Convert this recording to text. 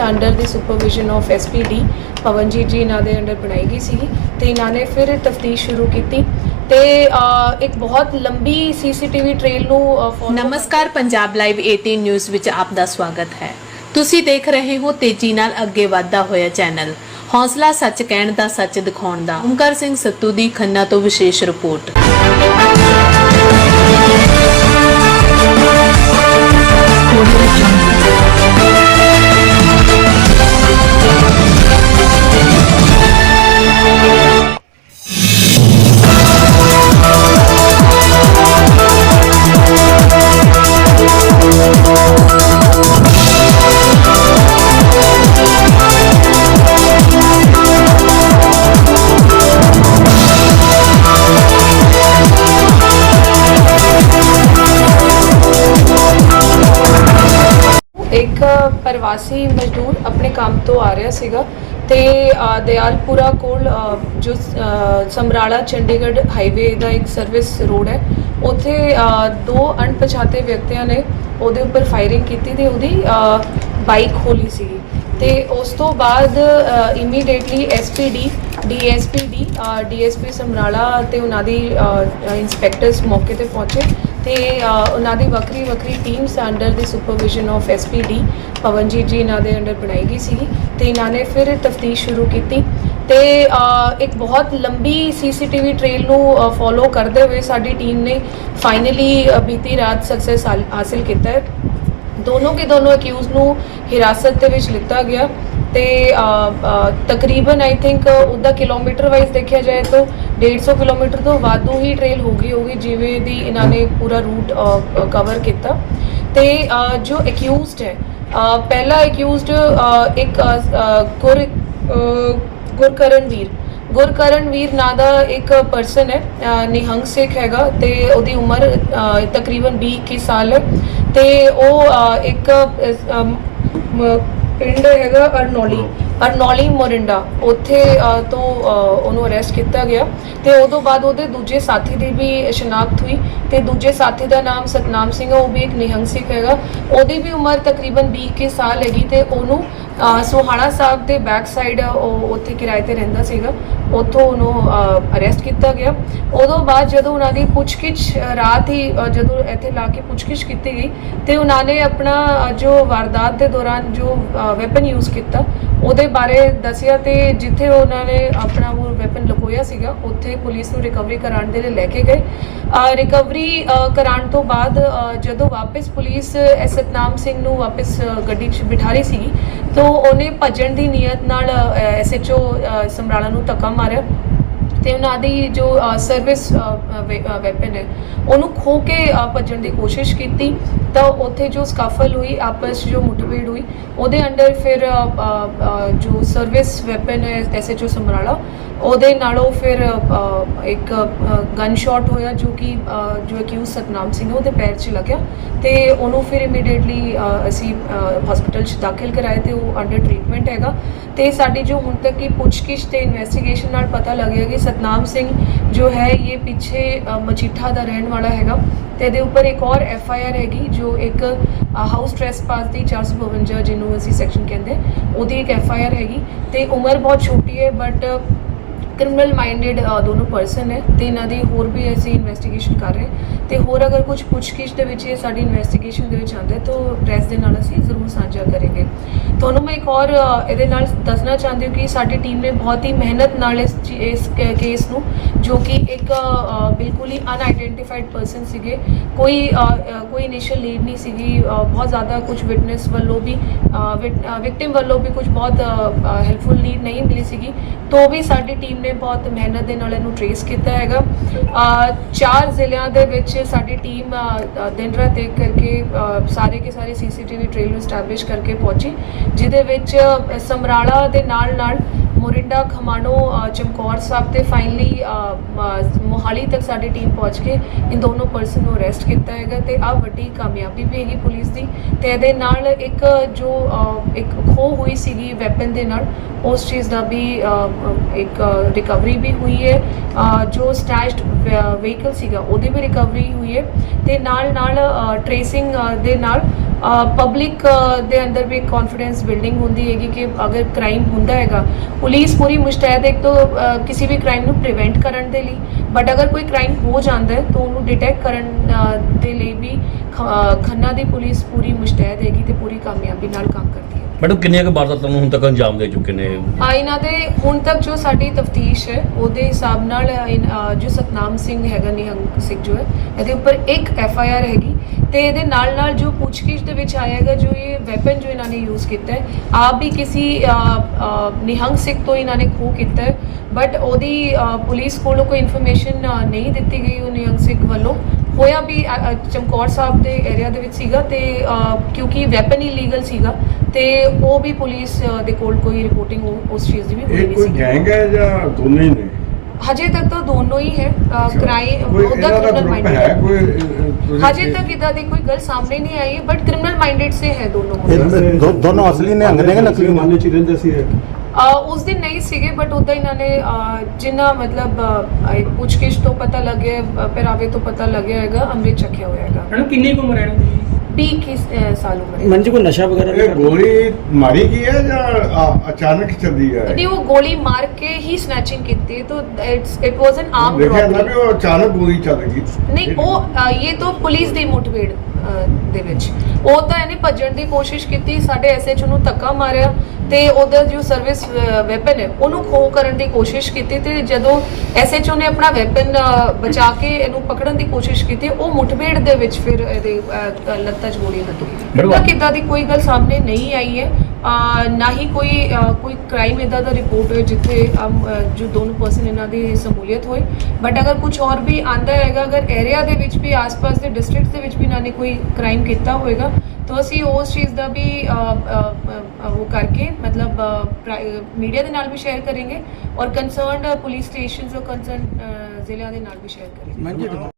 Under the supervision of SPD Pawanjit ji ਇਹਨਾਂ ਦੇ under ਬਣਾਈ ਗਈ ਸੀ ਤੇ ਇਹਨਾਂ ਨੇ ਫਿਰ ਤਫਤੀਸ਼ ਸ਼ੁਰੂ ਕੀਤੀ ਤੇ ਇੱਕ ਬਹੁਤ ਲੰਬੀ ਸੀਸੀਟੀਵੀ ਟ੍ਰੇਲ ਨੂੰ ਨਮਸਕਾਰ, ਪੰਜਾਬ ਲਾਈਵ 18 ਨਿਊਜ਼ ਵਿੱਚ ਆਪ ਦਾ ਸਵਾਗਤ ਹੈ। ਤੁਸੀਂ ਦੇਖ ਰਹੇ ਹੋ ਤੇਜ਼ੀ ਨਾਲ ਅੱਗੇ ਵਧਦਾ ਹੋਇਆ ਚੈਨਲ। ਹੌਸਲਾ ਸੱਚ ਕਹਿਣ ਦਾ ਸੱਚ ਦਿਖਾਉਣ ਦਾ ਓਮਕਾਰ ਸਿੰਘ ਸੱਤੂ ਦੀ ਖੰਨਾ ਤੋਂ ਵਿਸ਼ੇਸ਼ ਰਿਪੋਰਟ। ਇੱਕ ਪ੍ਰਵਾਸੀ ਮਜ਼ਦੂਰ ਆਪਣੇ ਕੰਮ ਤੋਂ ਆ ਰਿਹਾ ਸੀਗਾ ਤੇ ਦਿਆਲਪੁਰਾ ਕੋਲ ਜੋ ਸਮਰਾਲਾ ਚੰਡੀਗੜ੍ਹ ਹਾਈਵੇ ਦਾ ਇੱਕ ਸਰਵਿਸ ਰੋਡ ਹੈ, ਉੱਥੇ ਦੋ ਅਣਪਛਾਤੇ ਵਿਅਕਤੀਆਂ ਨੇ ਉਹਦੇ ਉੱਪਰ ਫਾਇਰਿੰਗ ਕੀਤੀ ਤੇ ਉਹਦੀ ਬਾਈਕ ਖੋਲੀ ਸੀਗੀ ਤੇ ਉਸ ਤੋਂ ਬਾਅਦ immediately SPD DSPD DSP Samrala ਤੇ ਉਹਨਾਂ ਦੀ ਇਨਸਪੈਕਟਰਸ ਮੌਕੇ ਤੇ ਪਹੁੰਚੇ ਤੇ ਉਹਨਾਂ ਦੀ ਵੱਖਰੀ ਵੱਖਰੀ teams under the supervision of SPD Pawanjit ji ਇਹਨਾਂ ਦੇ ਅੰਡਰ ਬਣਾਈ ਗਈ ਸੀ ਤੇ ਇਹਨਾਂ ਨੇ ਫਿਰ ਤਫਤੀਸ਼ ਸ਼ੁਰੂ ਕੀਤੀ ਤੇ ਇੱਕ ਬਹੁਤ ਲੰਬੀ ਸੀਸੀਟੀਵੀ ਟ੍ਰੇਲ ਨੂੰ ਫੋਲੋ ਕਰਦੇ ਹੋਏ ਸਾਡੀ ਟੀਮ ਨੇ ਫਾਈਨਲੀ ਬੀਤੀ ਰਾਤ ਸਕਸੈਸ ਹਾਸਿਲ ਕੀਤਾ ਹੈ। ਦੋਨੋਂ ਕੇ ਦੋਨੋਂ ਅਕਿਊਜ਼ ਨੂੰ ਹਿਰਾਸਤ ਦੇ ਵਿੱਚ ਲਿੱਤਾ ਗਿਆ। ਤੇ ਤਕਰੀਬਨ ਆਈ ਥਿੰਕ ਉਹਦਾ ਕਿਲੋਮੀਟਰ ਵਾਈਜ਼ ਦੇਖਿਆ ਜਾਏ ਤਾਂ 150 ਕਿਲੋਮੀਟਰ ਤੋਂ ਵਾਧੂ ਹੀ ਟ੍ਰੇਲ ਹੋ ਗਈ ਹੋਗੀ ਜਿਵੇਂ ਦੀ ਇਹਨਾਂ ਨੇ ਪੂਰਾ ਰੂਟ ਕਵਰ ਕੀਤਾ। ਤੇ ਜੋ ਅਕਿਊਜ਼ਡ ਹੈ ਪਹਿਲਾ ਅਕਿਊਜ਼ਡ ਇੱਕ ਗੁਰ ਗੁਰਕਰਨਵੀਰ ਗੁਰਕਰਨਵੀਰ ਨਾਂ ਦਾ ਇੱਕ ਪਰਸਨ ਹੈ ਨਿਹੰਗ ਸਿੱਖ ਹੈਗਾ ਤੇ ਉਹਦੀ ਉਮਰ ਤਕਰੀਬਨ 20 21 ਸਾਲ ਹੈ। ਤੇ ਉਹ ਇੱਕ ਪਿੰਡ ਹੈਗਾ ਅਰਨੌਲੀ ਅਰਨੌਲੀ ਮੋਰਿੰਡਾ। ਉੱਥੇ ਅ, ਤੋਂ ਅ, ਉਹਨੂੰ ਅਰੈਸਟ ਕੀਤਾ ਗਿਆ। ਤੇ ਉਦੋਂ ਬਾਅਦ ਉਹਦੇ ਦੂਜੇ ਸਾਥੀ ਦੀ ਵੀ ਸ਼ਨਾਖਤ ਹੋਈ। ਤੇ ਦੂਜੇ ਸਾਥੀ ਦਾ ਨਾਮ ਸਤਨਾਮ ਸਿੰਘ ਹੈ ਉਹ ਵੀ ਇੱਕ ਨਿਹੰਗ ਸਿੱਖ ਹੈਗਾ। ਉਹਦੀ ਵੀ ਉਮਰ ਤਕਰੀਬਨ 20 ਕੁ ਸਾਲ ਹੈਗੀ ਤੇ ਉਹਨੂੰ ਸੋਹਾਣਾ ਸਾਹਿਬ ਦੇ ਬੈਕ ਸਾਈਡ ਉਹ ਉੱਥੇ ਕਿਰਾਏ ਤੇ ਰਹਿੰਦਾ ਸੀਗਾ। ਉੱਥੋਂ ਉਹਨੂੰ ਅਰੈਸਟ ਕੀਤਾ ਗਿਆ। ਉਦੋਂ ਬਾਅਦ ਜਦੋਂ ਉਹਨਾਂ ਦੀ ਪੁੱਛਗਿੱਛ ਰਾਤ ਹੀ ਜਦੋਂ ਇੱਥੇ ਲਾ ਕੇ ਪੁੱਛਗਿੱਛ ਕੀਤੀ ਗਈ ਤੇ ਉਹਨਾਂ ਨੇ ਆਪਣਾ ਜੋ ਵਾਰਦਾਤ ਦੇ ਦੌਰਾਨ ਜੋ ਵੈਪਨ ਯੂਜ਼ ਕੀਤਾ ਉਹਦੇ ਬਾਰੇ ਦੱਸਿਆ ਤੇ ਜਿੱਥੇ ਉਹਨਾਂ ਨੇ ਆਪਣਾ ਉਹ ਵੈਪਨ ਲੁਕੋਇਆ ਸੀਗਾ ਉੱਥੇ ਪੁਲਿਸ ਨੂੰ ਰਿਕਵਰੀ ਕਰਾਉਣ ਦੇ ਲਈ ਲੈ ਕੇ ਗਏ। ਰਿਕਵਰੀ ਕਰਾਉਣ ਤੋਂ ਬਾਅਦ ਜਦੋਂ ਵਾਪਸ ਪੁਲਿਸ ਅ, ਸਤਨਾਮ ਸਿੰਘ ਨੂੰ ਵਾਪਸ ਗੱਡੀ 'ਚ ਬਿਠਾ ਰਹੀ ਸੀਗੀ ਤਾਂ ਉਹਨੇ ਭੱਜਣ ਦੀ ਨੀਅਤ ਨਾਲ ਐਸਐਚਓ ਸਮਰਾਲਾ ਨੂੰ ਧੱਕਾ ਮਾਰਿਆ। ਤੇ ਉਹਨਾਂ ਦੀ ਜੋ ਸਰਵਿਸ ਵੈਪਨ ਹੈ ਉਹਨੂੰ ਖੋ ਕੇ ਭੱਜਣ ਦੀ ਕੋਸ਼ਿਸ਼ ਕੀਤੀ ਤਾਂ ਉੱਥੇ ਜੋ ਸਕਾਫਲ ਹੋਈ ਆਪਸ 'ਚ ਜੋ ਮੁੱਠਭੇੜ ਹੋਈ ਉਹਦੇ ਅੰਡਰ ਫਿਰ ਜੋ ਸਰਵਿਸ ਵੈਪਨ ਹੈ ਐਸਐਚਓ ਸਮਰਾਲਾ ਉਹਦੇ ਨਾਲੋਂ ਫਿਰ ਇੱਕ ਗਨ ਸ਼ਾਟ ਹੋਇਆ ਜੋ ਕਿ ਜੋ ਅਕਿਊਜ਼ ਸਤਨਾਮ ਸਿੰਘ ਹੈ, ਉਹਦੇ ਪੈਰ 'ਚ ਲੱਗਿਆ ਤੇ ਉਹਨੂੰ ਫਿਰ ਇਮੀਡੀਏਟਲੀ ਅਸੀਂ ਹਸਪੀਟਲ 'ਚ ਦਾਖਲ ਕਰਾਇਆ ਤੇ ਉਹ ਅੰਡਰ ਟ੍ਰੀਟਮੈਂਟ ਹੈਗਾ ਤੇ ਸਾਡੀ ਜੋ ਹੁਣ ਤੱਕ ਦੀ ਪੁੱਛਗਿੱਛ ਤੇ ਇਨਵੈਸਟੀਗੇਸ਼ਨ ਨਾਲ ਪਤਾ ਲੱਗਿਆ ਕਿ ਸਤਨਾਮ ਸਿੰਘ ਜੋ ਹੈ ਇਹ ਪਿੱਛੇ ਅ, ਮਜੀਠਾ ਦਾ ਰਹਿਣ ਵਾਲਾ ਹੈਗਾ ਤੇ ਇਹਦੇ ਉੱਪਰ ਇੱਕ ਔਰ ਐਫ ਆਈ ਆਰ ਹੈਗੀ ਜੋ ਇੱਕ ਹਾਊਸ ਟ੍ਰੈਸਪਾਸ ਦੀ 452 ਜਿਹਨੂੰ ਅਸੀਂ ਸੈਕਸ਼ਨ ਕਹਿੰਦੇ ਉਹਦੀ ਇੱਕ ਐਫ ਆਈ ਆਰ ਹੈਗੀ ਤੇ ਉਮਰ ਬਹੁਤ ਛੋਟੀ ਹੈ ਬਟ ਕ੍ਰਿਮੀਨਲ ਮਾਈਂਡਡ ਦੋਨੋਂ ਪਰਸਨ ਹੈ ਤੇ ਇਹਨਾਂ ਦੀ ਹੋਰ ਵੀ ਅਸੀਂ ਇਨਵੈਸਟੀਗੇਸ਼ਨ ਕਰ ਰਹੇ ਤੇ ਹੋਰ ਅਗਰ ਕੁਝ ਪੁੱਛਗਿੱਛ ਦੇ ਵਿੱਚ ਇਹ ਸਾਡੀ ਇਨਵੈਸਟੀਗੇਸ਼ਨ ਦੇ ਵਿੱਚ ਆਉਂਦਾ ਤਾਂ ਪ੍ਰੈਸ ਦੇ ਨਾਲ ਅਸੀਂ ਜ਼ਰੂਰ ਸਾਂਝਾ ਕਰਾਂਗੇ। ਤੁਹਾਨੂੰ ਮੈਂ ਇੱਕ ਹੋਰ ਇਹਦੇ ਨਾਲ ਦੱਸਣਾ ਚਾਹੁੰਦੀ ਹਾਂ ਕਿ ਸਾਡੀ ਟੀਮ ਨੇ ਬਹੁਤ ਹੀ ਮਿਹਨਤ ਨਾਲ ਇਸ ਚੀ- ਇਸ ਕੇਸ ਨੂੰ, ਜੋ ਕਿ ਇੱਕ ਬਿਲਕੁਲ ਹੀ ਅਨਆਇਡੈਂਟੀਫਾਈਡ ਪਰਸਨ ਸੀਗੇ। ਕੋਈ ਕੋਈ ਇਨੀਸ਼ੀਅਲ ਲੀਡ ਨਹੀਂ ਸੀਗੀ। ਬਹੁਤ ਜ਼ਿਆਦਾ ਕੁਝ ਵਿਟਨੈਸ ਵੱਲੋਂ ਵੀ ਵਿਕਟਿਮ ਵੱਲੋਂ ਵੀ ਕੁਝ ਬਹੁਤ ਹੈਲਪਫੁਲ ਲੀਡ ਨਹੀਂ ਮਿਲੀ ਸੀਗੀ। ਤੋਂ ਵੀ ਸਾਡੀ ਟੀਮ ਨੇ ਬਹੁਤ ਮਿਹਨਤ ਦੇ ਨਾਲ ਇਹਨੂੰ ਟਰੇਸ ਕੀਤਾ ਹੈਗਾ। ਅ, ਚਾਰ ਜ਼ਿਲ੍ਹਿਆਂ ਦੇ ਵਿੱਚ ਸਾਡੀ ਟੀਮ ਦਿਨ ਰਾਤ ਇੱਕ ਕਰਕੇ ਸਾਰੇ ਕੇ ਸਾਰੇ ਸੀਸੀਟੀਵੀ ਟ੍ਰੇਲ ਨੂੰ ਸਟੈਬਲਿਸ਼ ਕਰਕੇ ਪਹੁੰਚੀ ਜਿਹਦੇ ਵਿੱਚ ਸਮਰਾਲਾ ਦੇ ਨਾਲ ਨਾਲ ਮੋਰਿੰਡਾ, ਖਮਾਣੋ ਚਮਕੌਰ ਸਾਹਿਬ ਤੇ ਫਾਈਨਲੀ ਮੋਹਾਲੀ ਤੱਕ ਸਾਡੀ ਟੀਮ ਪਹੁੰਚ ਕੇ ਇਨ ਦੋਨੋਂ ਪਰਸਨ ਨੂੰ ਅਰੈਸਟ ਕੀਤਾ ਹੈਗਾ ਤੇ ਆ ਵੱਡੀ ਕਾਮਯਾਬੀ ਵੀ ਹੈਗੀ ਪੁਲਿਸ ਦੀ ਤੇ ਇਹਦੇ ਨਾਲ ਇੱਕ ਜੋ ਇੱਕ ਖੋ ਹੋਈ ਸੀਗੀ ਵੈਪਨ ਦੇ ਨਾਲ, ਉਸ ਚੀਜ਼ ਦਾ ਵੀ ਇੱਕ ਰਿਕਵਰੀ ਵੀ ਹੋਈ ਹੈ। ਜੋ ਸਟੈਸ਼ਡ ਵਹੀਕਲ ਸੀਗਾ ਉਹਦੀ ਵੀ ਰਿਕਵਰੀ ਹੋਈ ਹੈ ਤੇ ਨਾਲ ਨਾਲ ਟ੍ਰੇਸਿੰਗ ਦੇ ਨਾਲ ਪਬਲਿਕ ਦੇ ਅੰਦਰ ਵੀ ਕੌਨਫੀਡੈਂਸ ਬਿਲਡਿੰਗ ਹੁੰਦੀ ਹੈਗੀ ਕਿ ਅਗਰ ਕ੍ਰਾਈਮ ਹੁੰਦਾ ਹੈਗਾ ਪੁਲਿਸ ਪੂਰੀ ਮੁਸ਼ਤੈਦ ਹੈ ਇੱਕ ਤਾਂ ਕਿਸੇ ਵੀ ਕ੍ਰਾਈਮ ਨੂੰ ਪ੍ਰੀਵੈਂਟ ਕਰਨ ਦੇ ਲਈ ਬਟ ਅਗਰ ਕੋਈ ਕ੍ਰਾਈਮ ਹੋ ਜਾਂਦਾ ਹੈ ਤਾਂ ਉਹਨੂੰ ਡਿਟੈਕਟ ਕਰਨ ਦੇ ਲਈ ਵੀ ਖੰਨਾ ਦੀ ਪੁਲਿਸ ਪੂਰੀ ਮੁਸ਼ਤੈਦ ਹੈਗੀ ਤੇ ਪੂਰੀ ਕਾਮਯਾਬੀ ਨਾਲ ਕੰਮ ਕਰਦੀ ਹੈ। ਮੈਡਮ ਕਿੰਨੀਆਂ ਕੁ ਵਾਰਦਾਤਾਂ ਨੂੰ ਹੁਣ ਤੱਕ ਅੰਜਾਮ ਦੇ ਚੁੱਕੇ ਨੇ? ਆ ਇਹਨਾਂ ਦੇ ਹੁਣ ਤੱਕ ਜੋ ਸਾਡੀ ਤਫਤੀਸ਼ ਹੈ ਉਹਦੇ ਹਿਸਾਬ ਨਾਲ ਜੋ ਸਤਨਾਮ ਸਿੰਘ ਹੈਗਾ ਨਿਹੰਗ ਸਿੰਘ ਜੋ ਹੈ ਇਹਦੇ ਉੱਪਰ ਇੱਕ ਐਫ ਆਈ ਆਰ ਹੈਗੀ ਤੇ ਇਹਦੇ ਨਾਲ ਨਾਲ ਜੋ ਪੁੱਛਗਿੱਛ ਦੇ ਵਿੱਚ ਆਏਗਾ ਜੋ ਇਹ ਵੈਪਨ ਜੋ ਇਹਨਾਂ ਨੇ ਯੂਜ਼ ਕੀਤਾ ਹੈ ਆਪ ਵੀ ਕਿਸੇ ਨਿਹੰਗ ਸਿੰਘ ਤੋਂ ਇਹਨਾਂ ਨੇ ਖੋਹ ਕੀਤਾ ਹੈ ਬਟ ਉਹਦੀ ਪੁਲਿਸ ਕੋਲੋਂ ਕੋਈ ਇਨਫੋਰਮੇਸ਼ਨ ਨਹੀਂ ਦਿੱਤੀ ਗਈ ਉਹ ਨਿਹੰਗ ਸਿੰਘ ਵੱਲੋਂ। ਹੋਇਆ ਵੀ ਚਮਕੌਰ ਸਾਹਿਬ ਦੇ ਏਰੀਆ ਦੇ ਵਿੱਚ ਸੀਗਾ ਤੇ ਕਿਉਂਕਿ ਵੈਪਨ ਇਲੀਗਲ ਸੀਗਾ ਤੇ ਉਹ ਵੀ ਪੁਲਿਸ ਦੇ ਕੋਲ ਕੋਈ ਰਿਪੋਰਟਿੰਗ ਉਸ ਚੀਜ਼ ਦੀ ਵੀ ਹੋਈ ਇਹ ਨਹੀਂ ਕੋਈ ਸੀ। ਗੈਂਗ ਹੈ ਜਾਂ ਦੋਨੇ ਨੇ? ਹਜੇ ਤੱਕ ਤਾਂ ਦੋਨੋਂ ਹੀ ਹੈ ਕ੍ਰਾਈਮ ਉਹਦਾ ਕ੍ਰਿਮੀਨਲ ਹੈ? ਮਾਈਂਡਡ ਹਜੇ ਤੱਕ ਇਦਾਂ ਦੀ ਕੋਈ ਗੱਲ ਸਾਹਮਣੇ ਨਹੀਂ ਆਈ ਹੈ ਬਟ ਕ੍ਰਿਮੀਨਲ ਮਾਈਂਡਡ ਸੇ ਹੈ ਦੋਨੋਂ ਦੋਨੋਂ ਅਸਲੀ ਨੇ ਕਿ ਨਕਲੀ ਨੇ? ਮਾਨੇ ਚ ਹੀ ਰਹਿੰਦੇ ਸੀ ਇਹ। ਅ, ਉਸ ਦਿਨ ਨਹੀਂ ਸੀਗੇ ਬਟ ਉਦਾਂ ਇਹਨਾਂ ਨੇ ਜਿੰਨਾ ਮਤਲਬ ਪੁੱਛਗਿੱਛ ਤੋਂ ਪਤਾ ਲੱਗਿਆ ਪਹਿਰਾਵੇ ਤੋਂ ਪਤਾ ਲੱਗਿਆ ਹੈਗਾ ਅੰਮ੍ਰਿਤ ਛਕਿਆ ਹੋਇਆ ਹੈਗਾ। ਮੈਡਮ ਕਿੰਨੀ ਕੁ ਉਮਰ ਹੈ ਇਹਨਾਂ ਦੀ? 20 ਕਿਸ ਅ, ਸਾਲ ਉਮਰ ਹੈ ਮਨ ਜੀ ਕੋਈ ਨਸ਼ਾ ਵਗੈਰਾ ਇਹ ਗੋਲੀ ਮਾਰੀ ਗਈ ਹੈ ਜਾਂ ਆ- ਅਚਾਨਕ ਚੱਲੀ ਹੈ ਨਹੀਂ ਉਹ ਗੋਲੀ ਮਾਰ ਕੇ ਹੀ ਸਨੈਚਿੰਗ ਕੀਤੀ ਤਾਂ it's it was an arm ਦੇਖਿਆ ਨਾ ਵੀ ਰੋਬਰੀ ਉਹ ਅਚਾਨਕ ਗੋਲੀ ਚੱਲ ਗਈ ਨਹੀਂ ਉਹ ਅ, ਇਹ ਤਾਂ ਪੁਲਿਸ ਦੀ ਵਿੱਚ। ਉਹ ਤਾਂ ਇਹਨੇ ਭੱਜਣ ਦੀ ਕੋਸ਼ਿਸ਼ ਕੀਤੀ ਸਾਡੇ ਐਸਐਚ ਨੂੰ ਧੱਕਾ ਮਾਰਿਆ ਤੇ ਉਹਦਾ ਜੋ ਸਰਵਿਸ ਵੈਪਨ ਹੈ ਉਹਨੂੰ ਖੋਹ ਕਰਨ ਦੀ ਕੋਸ਼ਿਸ਼ ਕੀਤੀ ਤੇ ਜਦੋਂ ਐਸਐਚਓ ਨੇ ਆਪਣਾ ਵੈਪਨ ਬਚਾ ਕੇ ਇਹਨੂੰ ਪਕੜਨ ਦੀ ਕੋਸ਼ਿਸ਼ ਕੀਤੀ ਉਹ ਮੁਠਭੇੜ ਦੇ ਵਿੱਚ ਫਿਰ ਇਹਦੇ ਲੱਤਾਂ 'ਚ ਗੋਲੀ ਲੱਗੀ। ਤਾਂ ਕਿੱਦਾਂ ਦੀ ਕੋਈ ਗੱਲ ਸਾਹਮਣੇ ਨਹੀਂ ਆਈ ਹੈ। ਨਾ ਹੀ ਕੋਈ ਕੋਈ ਕ੍ਰਾਈਮ ਇਦਾਂ ਦਾ ਰਿਪੋਰਟ ਹੋਇਆ ਜਿੱਥੇ ਜੋ ਦੋਨੋਂ ਪਰਸਨ ਇਹਨਾਂ ਦੀ ਸਮੂਲੀਅਤ ਹੋਈ। ਬਟ ਅਗਰ ਕੁਝ ਹੋਰ ਵੀ ਆਂਦਾ ਹੈਗਾ ਅਗਰ ਏਰੀਆ ਦੇ ਵਿੱਚ ਵੀ ਆਸ-ਪਾਸ ਦੇ ਡਿਸਟ੍ਰਿਕਟ ਦੇ ਵਿੱਚ ਵੀ ਇਹਨਾਂ ਨੇ ਕੋਈ ਕ੍ਰਾਈਮ ਕੀਤਾ ਹੋਵੇਗਾ ਤਾਂ ਅਸੀਂ ਉਸ ਚੀਜ਼ ਦਾ ਵੀ ਉਹ ਕਰਕੇ, ਮਤਲਬ ਮੀਡੀਆ ਦੇ ਨਾਲ ਵੀ ਸ਼ੇਅਰ ਕਰਾਂਗੇ ਔਰ ਕੰਸਰਨਡ ਪੁਲਿਸ ਸਟੇਸ਼ਨਸ ਔਰ ਕੰਸਰਨ ਜ਼ਿਲ੍ਹਿਆਂ ਦੇ ਨਾਲ ਵੀ ਸ਼ੇਅਰ ਕਰਾਂਗੇ।